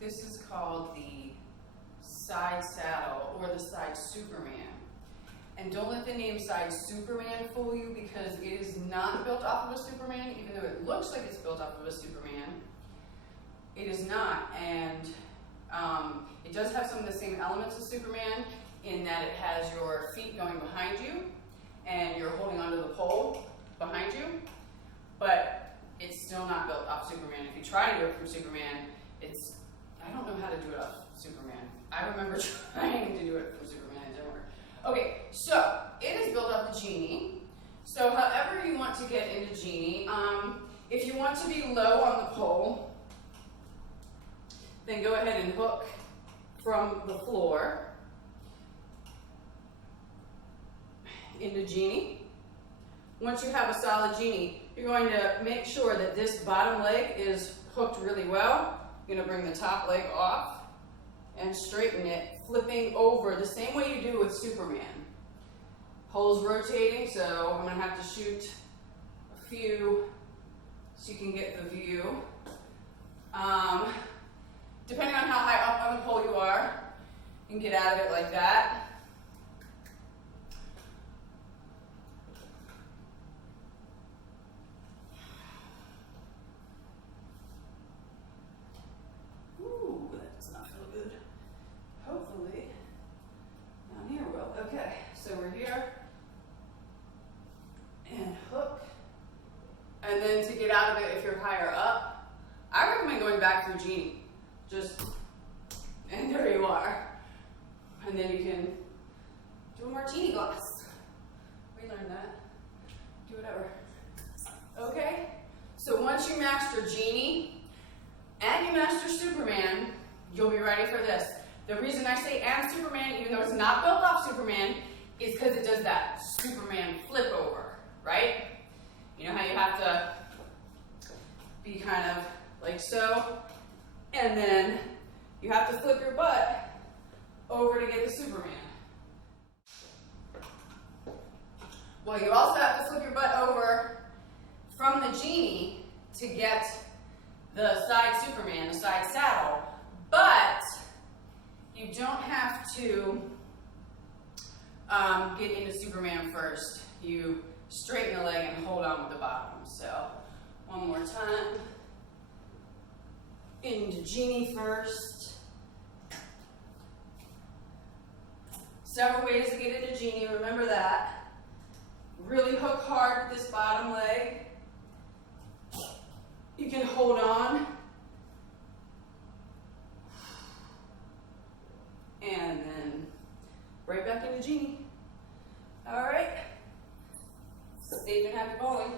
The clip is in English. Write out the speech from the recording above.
This is called the side saddle or the side Superman. And don't let the name side Superman fool you, because it is not built off of a Superman, even though it looks like it's built off of a Superman. It is not, and it does have some of the same elements of Superman in that it has your feet going behind you and you're holding onto the pole behind you, but it's still not built off Superman. If you try to do it from Superman, I don't know how to do it off Superman. I remember trying to do it from Superman, it didn't work. Okay, so it is built off the Genie. So however you want to get into Genie, if you want to be low on the pole, then go ahead and hook from the floor into Genie. Once you have a solid Genie, you're going to make sure that this bottom leg is hooked really well. You're going to bring the top leg off and straighten it, flipping over the same way you do with Superman. Pole's rotating, so I'm going to have to shoot a few so you can get the view. Depending on how high up on the pole you are, you can get out of it like that. Ooh, that does not feel good. Hopefully, down here will. Okay, so we're here, and hook. And then to get out of it, if you're higher up, I recommend going back through Genie. And there you are. And then you can do a martini glass. We learned that. Do whatever. Okay? So once you master Genie and you master Superman, you'll be ready for this. The reason I say and Superman, even though it's not built off Superman, is because it does that Superman flip over, right? You know how you have to be kind of like so? And then you have to flip your butt over to get the Superman. Well, you also have to flip your butt over from the Genie to get the side Superman, the side saddle, but you don't have to get into Superman first. You straighten the leg and hold on with the bottom. So, one more time. Into Genie first. Several ways to get into Genie, remember that. Really hook hard with this bottom leg. You can hold on. And then right back into Genie. All right. Safe and happy bowling.